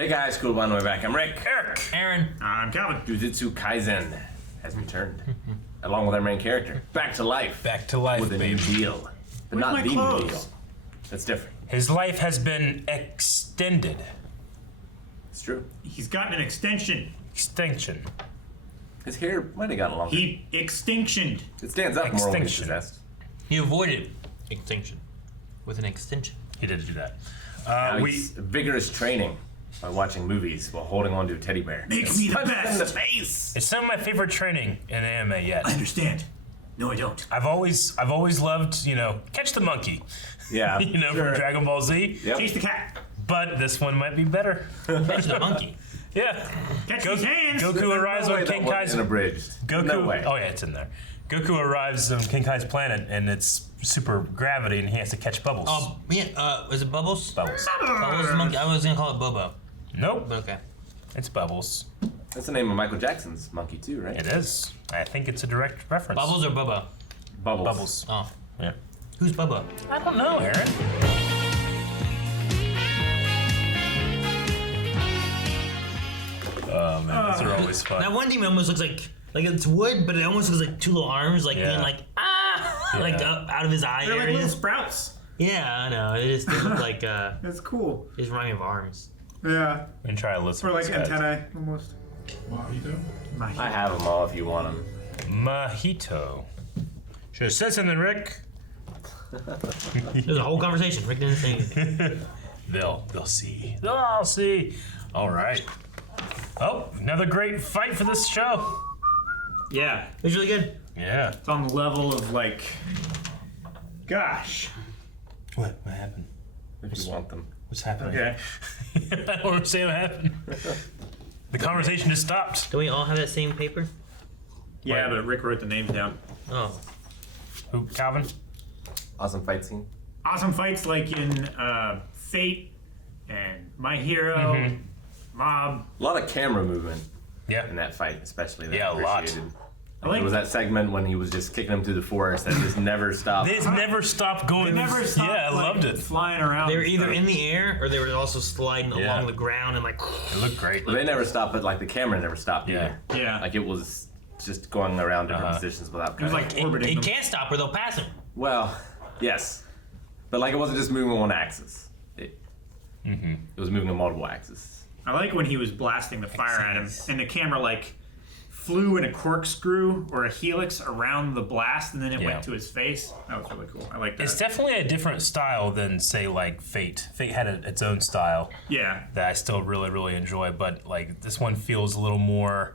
Hey guys, cool one way back. I'm Rick. Eric. Aaron. I'm Calvin. Jujutsu Kaisen has returned, along with our main character, back to life. Back to life, with a new baby. deal, but Where's not my the new clothes? deal. That's different. His life has been extended. It's true. He's gotten an extension. Extinction. His hair might have gotten longer. He extinctioned. It stands up more when he's Extinction. possessed. He avoided extinction with an extension. He did do that. Now he's vigorous training by watching movies while holding on to a teddy bear. Make me the Punch him in the best. face. It's some of my favorite training in anime yet. I understand. No, I don't. I've always loved, catch the monkey. Yeah. From sure. Dragon Ball Z. Yep. Chase the cat. But this one might be better. Catch the monkey. Yeah. Catch his hands. Goku arrives No way on that King wasn't Kai's. abridged. Goku. No way. Oh yeah, it's in there. Goku arrives on King Kai's planet, and it's super gravity, and he has to catch Bubbles. Oh, yeah. Is it Bubbles? Bubbles. Bubbles the monkey. I was gonna call it Bobo, Nope. but okay. It's Bubbles. That's the name of Michael Jackson's monkey too, right? It is. I think it's a direct reference. Bubbles or Bobo? Bubbles. Bubbles. Oh, Yeah. who's Bobo? I don't know, Aaron. Oh man, these are always fun. That one demon almost looks like it's wood, but it almost looks like two little arms, like Yeah. being like like Yeah. out of his eye They're like little area. sprouts. Yeah, I know. It just they look like That's cool. they just remind me of arms. Yeah. And try to listen. Or like to this guy. antennae almost. I have them all if you want them. Mojito. Should have said something, Rick. There's a whole conversation. Rick didn't say anything. They'll see. They'll see. All right. Oh, another great fight for this show. Yeah. It was really good. Yeah. It's on the level of like. Gosh. What happened? If you want them. What's happening? Okay. I don't understand what happened. The conversation just stopped. Do we all have that same paper? Yeah, but Rick wrote the names down. Oh. Who, Calvin? Awesome fight scene. Awesome fights like in Fate and My Hero, Mob. A lot of camera movement Yeah. in that fight, especially. That Yeah, a lot. appreciated. I like There was that segment when he was just kicking him through the forest that just never stopped. They just never stopped going. They never stopped. Yeah, I like, loved it. Flying around. They were and either stuff. in the air or they were also sliding Yeah. along the ground and like. It looked great. But they never stopped, but like the camera never stopped Yeah. either. Yeah. Like it was just going around different Uh-huh. positions without It was cutting. like orbiting It them. can't stop or they'll pass him. Well, yes. But like it wasn't just moving on one axis. It was moving on multiple axes. I like when he was blasting the fire at him, and the camera like flew in a corkscrew or a helix around the blast, and then it Yeah. went to his face. That was really cool. I like that. It's definitely a different style than, say, like Fate. Fate had its own style Yeah. that I still really, really enjoy, but like this one feels a little more,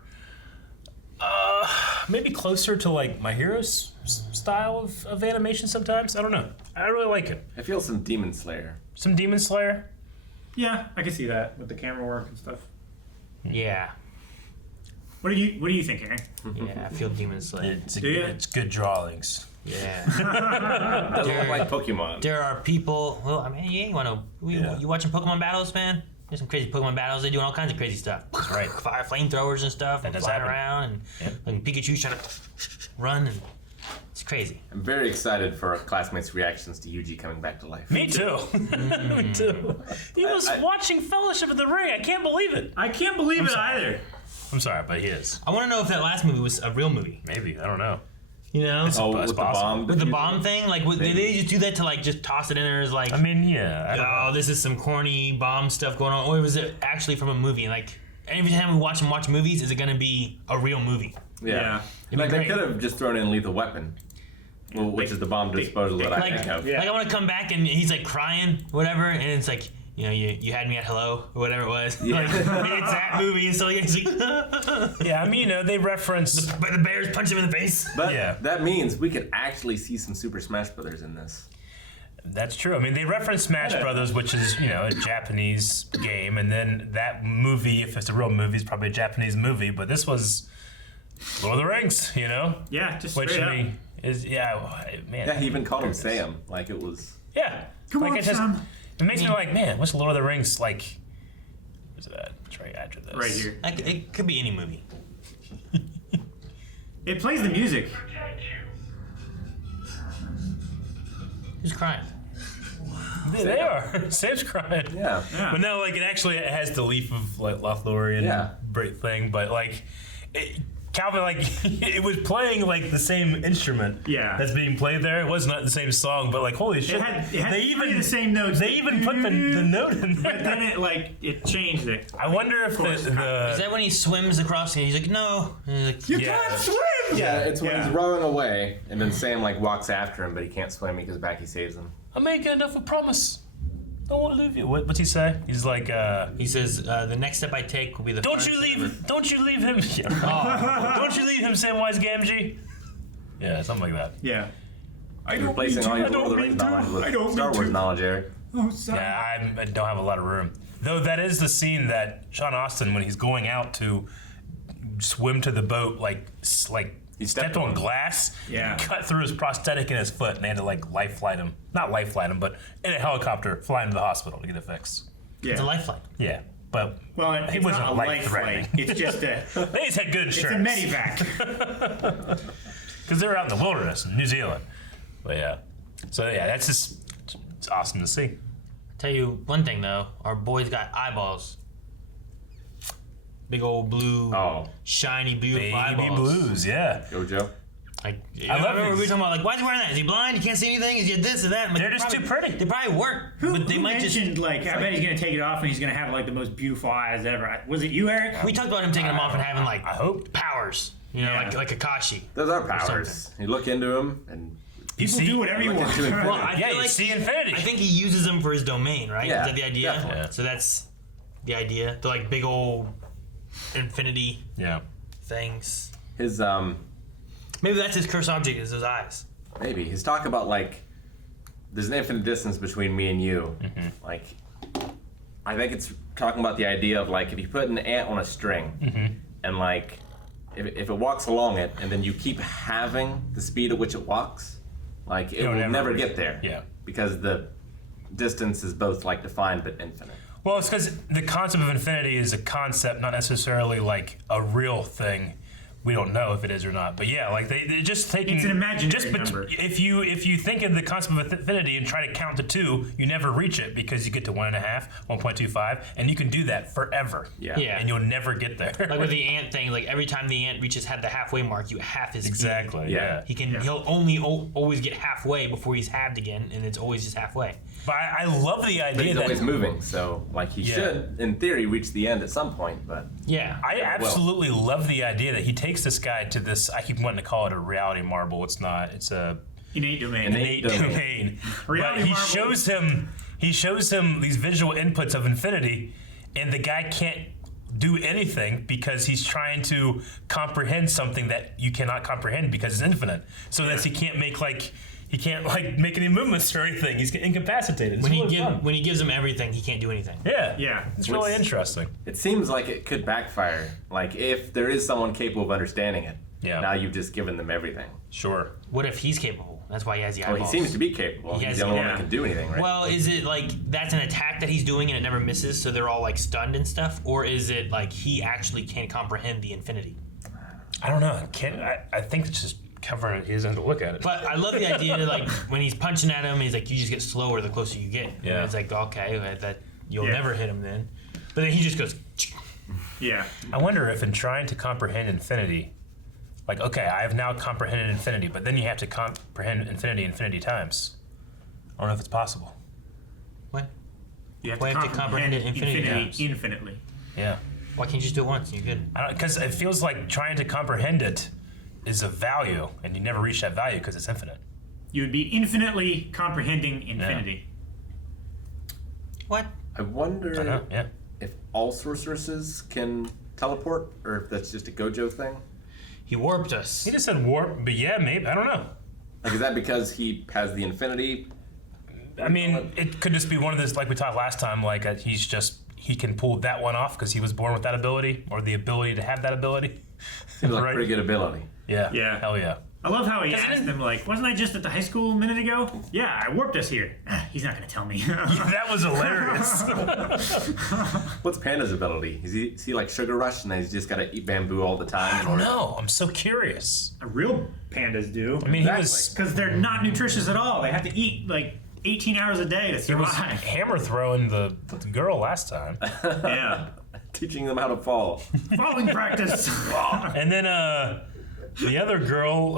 maybe closer to like My Hero's style of animation sometimes. I don't know. I really like it. I feel some Demon Slayer. Some Demon Slayer. Yeah, I can see that with the camera work and stuff. Yeah. What do you think, Aaron? Yeah, I feel Demon Slayer. Do ya? It's good drawings. Yeah. Doesn't look like Pokemon. There are people. Well, I mean, yeah, you want to. Yeah. You watching Pokemon battles, man? There's some crazy Pokemon battles. They're doing all kinds of crazy stuff. That's right. Fire flamethrowers and stuff. That And does flying happen. around and Pikachu's trying to run and it's crazy. I'm very excited for our classmates' reactions to Yuji coming back to life. Me too. Me too. He was watching Fellowship of the Ring. I can't believe it. I can't believe it sorry. either. I'm sorry, but he is. I want to know if that last movie was a real movie. Maybe. I don't know. You know, Oh, That's with the possible. bomb. with the bomb thing. Like, did they just do that to like just toss it in there as like, I mean, yeah. I don't know. oh, this is some corny bomb stuff going on, or was it actually from a movie? Like, every time we watch movies, is it going to be a real movie? Yeah. It'd Like be they great. could have just thrown in Lethal Weapon, well, which is the bomb disposal that I like, think of. Yeah. like I want to come back and he's like crying, whatever, and it's like, you had me at hello or whatever it was. Yeah. Like, it's that movie, and so he's like, Yeah, I mean, they reference. but the bears punch him in the face. But Yeah. that means we could actually see some Super Smash Brothers in this. That's true. I mean, they reference Smash Brothers, which is, a Japanese game, and then that movie, if it's a real movie, is probably a Japanese movie, but this was Lord of the Rings, Yeah, just Which, straight I mean, is, man. Yeah, he even called him Sam, like it was. Yeah. Come on, Sam. It makes me like, man, what's Lord of the Rings like? What's that? It's right after this. up right here. It could be any movie. It plays the music. Who's crying? They are. Sam's crying. Yeah. But no, like it has the leaf of like Lothlorien bright thing, but like Calvin, like it was playing like the same instrument that's being played there. It was not the same song, but like holy shit, it had the same notes. They even put the note in there. But then it changed it. I wonder if the Is that when he swims across and he's like, no? And he's like, You can't swim. Yeah, it's when he's rowing away, and then Sam like walks after him, but he can't swim because Backy saves him. I'm making enough of a promise. I won't leave you. What's he say? He's like, he says, the next step I take will be the Don't first you step leave! Don't you leave him! Don't you leave him, Samwise Gamgee? Yeah, something like that. Yeah. You're replacing all your Lord of the Rings knowledge with Star Wars knowledge, Eric. Oh, sorry. Yeah, I don't have a lot of room. Though that is the scene that Sean Astin, when he's going out to swim to the boat, like he stepped on glass, cut through his prosthetic in his foot, and they had to like life flight him. Not life flight him, but in a helicopter, fly him to the hospital to get it fixed. Yeah. It's a life flight. Yeah, but He wasn't not a life flight. It's just a. They just had good insurance. It's a medevac. Because they were out in the wilderness in New Zealand. But yeah. So yeah, that's just it's awesome to see. Tell you one thing though, our boy's got eyeballs. Big old blue, shiny, beautiful Baby eyeballs. blues, yeah. Go, Joe. Like, I love remember we were these. talking about like, why is he wearing that? Is he blind? He can't see anything? Is he this or that? But They're just too pretty. They probably work, but they Who might just. mentioned like I bet he's gonna take it off and he's gonna have like the most beautiful eyes ever. Was it you, Eric? We talked about him taking them off and having like I hope. powers, you know, Yeah. like Akashi. Those are powers. You look into them, and People do whatever you Look want. into infinity. Well, I Yeah, feel you like see infinity. I think he uses them for his domain, right? Yeah, Is that the idea? definitely. Yeah. So that's the idea. The like big old infinity Yeah. things. his Maybe that's his curse object is his eyes. maybe his talk about like there's an infinite distance between me and you. Like, I think it's talking about the idea of like if you put an ant on a string, and like if it walks along it, and then you keep having the speed at which it walks, like it It'll will never never reach- get there. yeah. Because the distance is both like defined but infinite. Well, it's because the concept of infinity is a concept, not necessarily like a real thing. We don't know if it is or not, but yeah, like they're just taking. It's an imaginary just number. If you think of the concept of infinity and try to count to 2, you never reach it because you get to 1.5, 1.25, and you can do that forever. Yeah. Yeah. And you'll never get there. Like with the ant thing, like every time the ant reaches the halfway mark, you half his speed. Exactly. Yeah. He'll only always get halfway before he's halved again, and it's always just halfway. But I love the But idea he's that always moving, so like he should, in theory, reach the end at some point. But Yeah. I absolutely love the idea that he takes this guy to this. I keep wanting to call it a reality marble. It's not. It's a Innate domain. innate domain. Reality But he marble. shows him these visual inputs of infinity, and the guy can't do anything because he's trying to comprehend something that you cannot comprehend because it's infinite. So that he can't make make any movements or anything. He's incapacitated. It's When really fun. he gives him everything, he can't do anything. Yeah. Yeah. It's really interesting. it seems like it could backfire. Like if there is someone capable of understanding it, now you've just given them everything. Sure. What if he's capable? That's why he has the Well, eyeballs. he seems to be capable. He He's has- the only one yeah. that can do anything, right? Well, is it like that's an attack that he's doing and it never misses, so they're all like stunned and stuff, or is it like he actually can't comprehend the infinity? I don't know. I think it's just covering it. He doesn't have to look at it. But I love the idea that like when he's punching at him, he's like, you just get slower the closer you get. Yeah. And it's like, okay, that you'll Yeah. never hit him then. But then he just goes. Yeah. I wonder if in trying to comprehend infinity, like, okay, I have now comprehended infinity, but then you have to comprehend infinity times. I don't know if it's possible. What? You have Why to have to comprehend comprehend it infinity infinitely. Yeah. Why can't you just do it once? You're good. Because it feels like trying to comprehend it is a value, and you never reach that value because it's infinite. You would be infinitely comprehending infinity. What? I wonder I don't know. Yeah. if all sorceresses can teleport, or if that's just a Gojo thing. He warped us. He just said warp, but yeah, maybe. I don't know. Like, is that because he has the infinity? I mean, it could just be one of those, like we talked last time, like he can pull that one off because he was born with that ability, or the ability to have that ability. Seems like Right. pretty good ability. Yeah. Yeah. Hell yeah. I love how he 'Cause it asked didn't- them, like, wasn't I just at the high school a minute ago? Yeah, I warped us here. He's not going to tell me. That was hilarious. What's Panda's ability? Is he like Sugar Rush and he's just got to eat bamboo all the time? I don't know. I'm so curious. Real pandas do. I mean, he was. Because they're not nutritious at all. They have to eat, like, 18 hours a day to He was survive. hammer throwing the girl last time. Yeah. Teaching them how to fall. Falling practice. And then the other girl,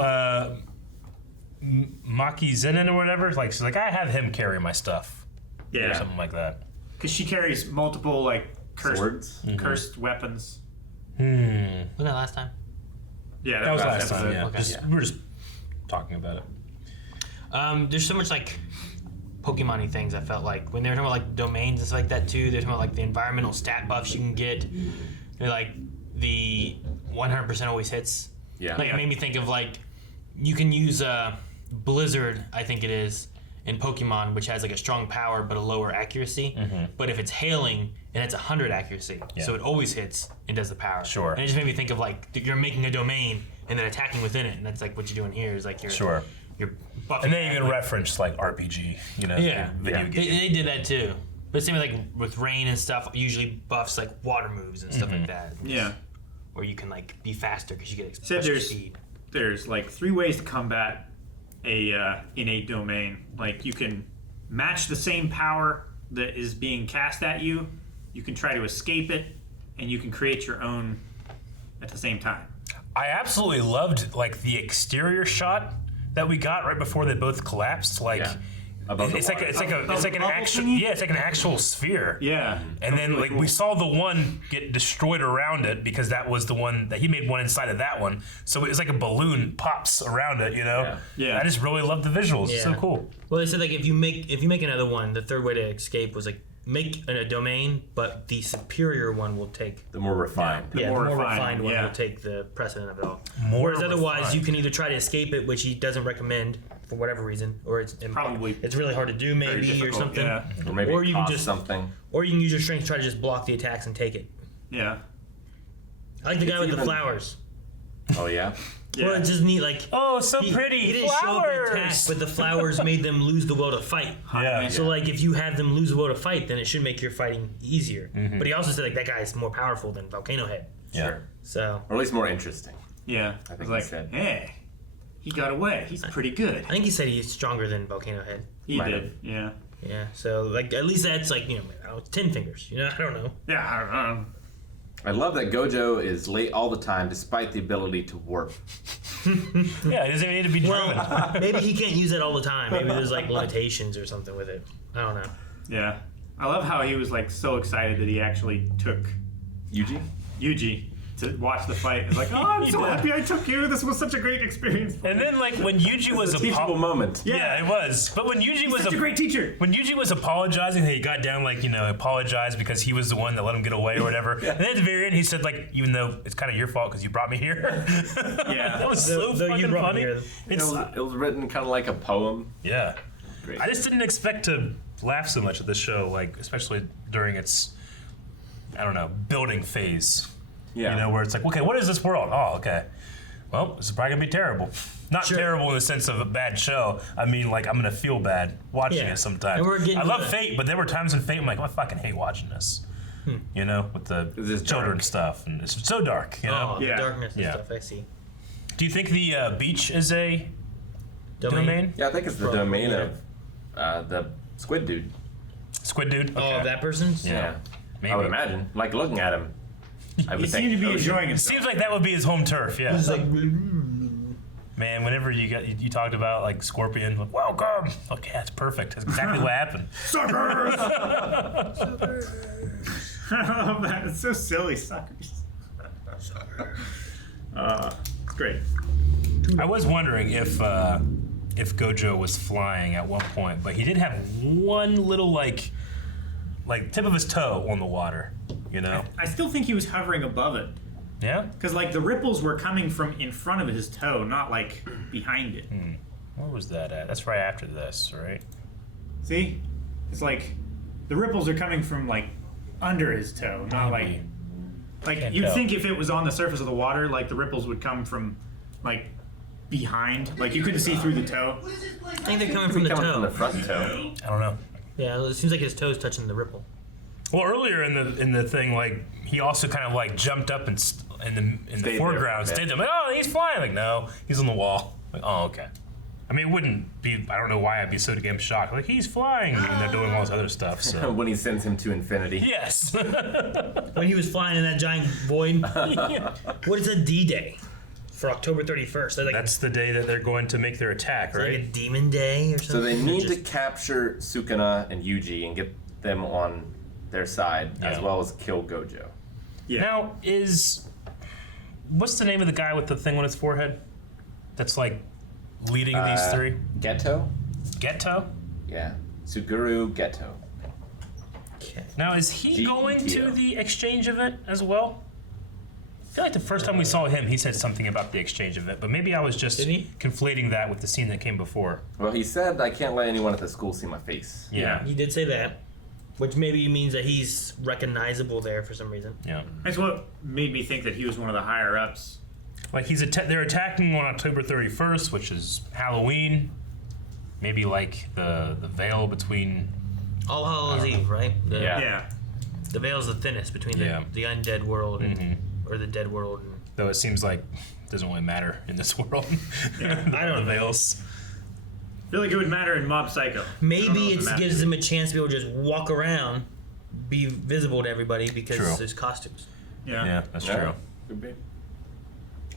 Maki Zenin or whatever, like she's like, I have him carry my stuff. Or Yeah. something like that. Because she carries multiple, like, Swords? cursed weapons. Wasn't that last time? Yeah, That was last time, episode. yeah. Okay. We were just talking about it. There's so much like Pokemon-y things. I felt like when they were talking about like domains and stuff like that too. They're talking about like the environmental stat buffs you can get. They're like the 100% always hits. Yeah. Like it made me think of like you can use Blizzard, I think it is, in Pokemon, which has like a strong power but a lower accuracy. But if it's hailing, and it's 100 accuracy, so it always hits and does the power. Sure. And it just made me think of like you're making a domain and then attacking within it, and that's like what you're doing here is like you're Sure. you're buffing. And they even referenced like RPG, you know, Yeah. video Yeah. game. They did that too. But same with like with rain and stuff, usually buffs like water moves and stuff like that. Yeah. Or you can like be faster because you get Said extra there's speed. there's like 3 ways to combat a innate domain. Like you can match the same power that is being cast at you. You can try to escape it, and you can create your own at the same time. I absolutely loved like the exterior shot that we got right before they both collapsed. Like Yeah. Above the it's like water. it's like an bubble actual thingy? it's like an actual sphere. Yeah. And then Really like cool. we saw the one get destroyed around it because that was the one that he made one inside of that one. So it was like a balloon pops around it, you know? Yeah. Yeah. I just really love the visuals. It's so Yeah. cool. Well, they said like if you make another one, the third way to escape was like make a domain, but the superior one will take. The more refined. The more more refined, refined one yeah. will take the precedent of it all. More Whereas otherwise, refined. you can either try to escape it, which he doesn't recommend for whatever reason, or Probably it's really hard to do, Very maybe or difficult, something. Yeah. Or maybe Or it you can costs just- something. Or you can use your strength to try to just block the attacks and take it. Yeah. I like the guy It's with the even- flowers. Oh, yeah? Yeah. Well, it's just neat. Like Oh, so he pretty. didn't show up and attack, Flowers. but the flowers made them lose the will to fight. Yeah. So like if you have them lose the will to fight, then it should make your fighting easier. But he also said like that guy is more powerful than Volcano Head. Yeah. Sure. So Or at least more interesting. Yeah. I think was he like, said. hey, he got away. He's pretty good. I think he said he's stronger than Volcano Head. He Might did. have. Yeah. Yeah. So like at least that's like it's 10 fingers. I don't know. Yeah. I don't know. I love that Gojo is late all the time despite the ability to warp. Yeah, it doesn't even need to be driven. Maybe he can't use it all the time. Maybe there's like limitations or something with it. I don't know. Yeah. I love how he was like so excited that he actually took Yuji? Yuji to watch the fight. It's like, oh, I'm so happy I took you. This was such a great experience. And then like when Yuji was It's a teachable moment. yeah, it was. But when Yuji was Such a great teacher. when Yuji was apologizing, he got down like, apologized because he was the one that let him get away or whatever. And then at the very end, he said like, even though it's kind of your fault because you brought me here. Yeah. That was so Though you fucking brought funny. me here. It's It was written kind of like a poem. yeah. Great. I just didn't expect to laugh so much at this show, like especially during its, I don't know, building phase. Yeah. Where it's like, okay, what is this world? Oh, okay. Well, this is probably gonna be terrible. Not Sure. terrible in the sense of a bad show. I mean, like I'm gonna feel bad watching Yeah. it sometimes. And we're getting I to love that. Fate, but there were times in Fate I'm like, I fucking hate watching this. With the This is children dark. stuff, and it's so dark. Oh, Yeah. the darkness and Yeah. stuff. I see. Do you think the beach is a domain? Yeah, I think it's the Probably, domain yeah. of the squid dude. Squid dude? Oh, Okay. that person's. Yeah. Maybe. I would imagine. Like looking at him. I would He think seemed to be ocean. enjoying himself. Seems like that would be his home turf. Yeah. It's like Man, whenever you talked about like Scorpion, like, welcome. Okay, that's perfect. That's exactly what happened. Suckers! I love that. It's so silly, suckers. It's great. I was wondering if Gojo was flying at one point, but he did have one little like tip of his toe on the water. I still think he was hovering above it. Yeah. Because, like, the ripples were coming from in front of his toe, not, like, behind it. Where was that at? That's right after this, right? See? It's like, the ripples are coming from, like, under his toe, not, Maybe. like Can't you'd tell. think if it was on the surface of the water, like, the ripples would come from, like, behind. Like, you couldn't see through the toe. I think they're coming from the Coming from the toe. front toe. I don't know. Yeah, it seems like his toe's touching the ripple. Well, earlier in the thing, like he also kind of like jumped up and in the Stayed foreground, there for a bit. stayed there. I'm like, oh, he's flying. Like, no, he's on the wall. Like, oh, okay. I mean, it wouldn't be. I don't know why I'd be so damn shocked. Like he's flying, and they're doing all this other stuff. So when he sends him to infinity. yes. When he was flying in that giant void. What is a D-Day for October 31st? That's the day that they're going to make their attack, like right? a demon day or something. So they need to capture Sukuna and Yuji and get them on their side, as Yeah. well as kill Gojo. Yeah. Now what's the name of the guy with the thing on his forehead? That's like leading these three. Geto? Geto. Yeah. Suguru Geto. Okay. Now is he going to G-E-T-O. the exchange event as well? I feel like the first time we saw him, he said something about the exchange event, but maybe I was just Did he? conflating that with the scene that came before. Well, he said, I can't let anyone at the school see my face. Yeah. He did say that, which maybe means that he's recognizable there for some reason. Yeah. That's what made me think that he was one of the higher ups. Like they're attacking on October 31st, which is Halloween. Maybe like the veil between. All Hallows Eve, right? Yeah. Yeah. The veil's the thinnest between the undead world and, or the dead world. And, Though it seems like it doesn't really matter in this world. I don't know. Veils. I feel like it would matter in Mob Psycho. I don't know maybe if it matters. gives him a chance to be able to just walk around, be visible to everybody because True. there's costumes. Yeah. Yeah, that's Yeah. true. Could be.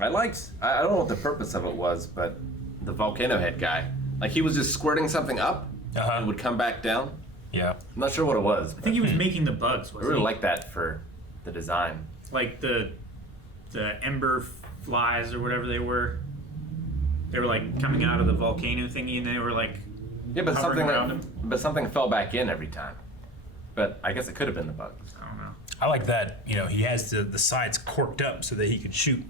I don't know what the purpose of it was, but the volcano head guy. Like he was just squirting something up and would come back down. Yeah. I'm not sure what it was. I think he was making the bugs. I Was really he? like that for the design. Like the ember flies or whatever they were. They were like coming out of the volcano thingy, and they were like Yeah, but hovering around him. something fell back in every time. But I guess it could have been the bugs. I don't know. I like that, he has the sides corked up so that he can shoot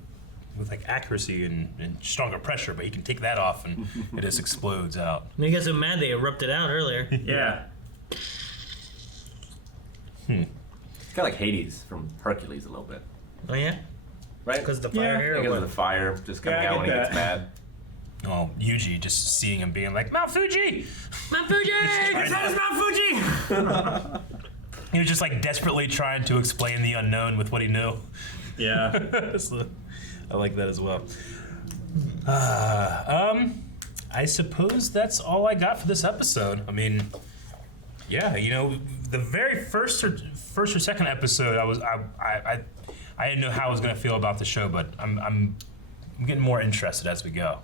with like accuracy and stronger pressure, but he can take that off and it just explodes out. And you got so mad they erupted out earlier. Yeah. It's kind of like Hades from Hercules a little bit, Oh yeah, right? because of the fire Yeah. here. Or Because of what? the fire just coming Yeah, I out when he get gets that. mad. Oh, Yuji just seeing him being like, Mount Fuji! Mount Fuji! That is Mount Fuji! He was just like desperately trying to explain the unknown with what he knew. Yeah. So, I like that as well. I suppose that's all I got for this episode. I mean, yeah, the very first or second episode, I didn't know how I was gonna feel about the show, but I'm getting more interested as we go.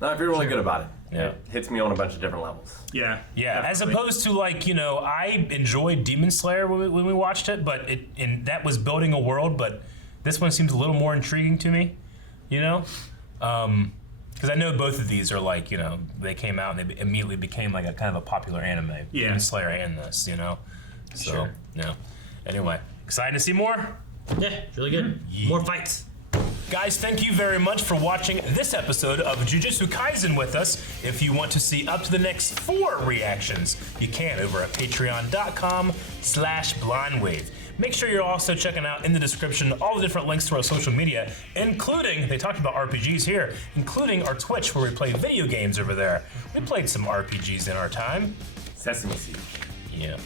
No, I feel really good about it. Yeah. It hits me on a bunch of different levels. Yeah. Yeah, as definitely. opposed to like I enjoyed Demon Slayer when we watched it, but and that was building a world, but this one seems a little more intriguing to me, because I know both of these are like they came out and they immediately became like a kind of a popular anime. Yeah. Demon Slayer and this, So Sure. yeah. Anyway, excited to see more. Yeah, it's really good. More fights. Guys, thank you very much for watching this episode of Jujutsu Kaisen with us. If you want to see up to the next 4 reactions, you can over at patreon.com/blindwave. Make sure you're also checking out in the description all the different links to our social media, including, they talked about RPGs here, including our Twitch where we play video games over there. We played some RPGs in our time. Sesame Seed. Yeah.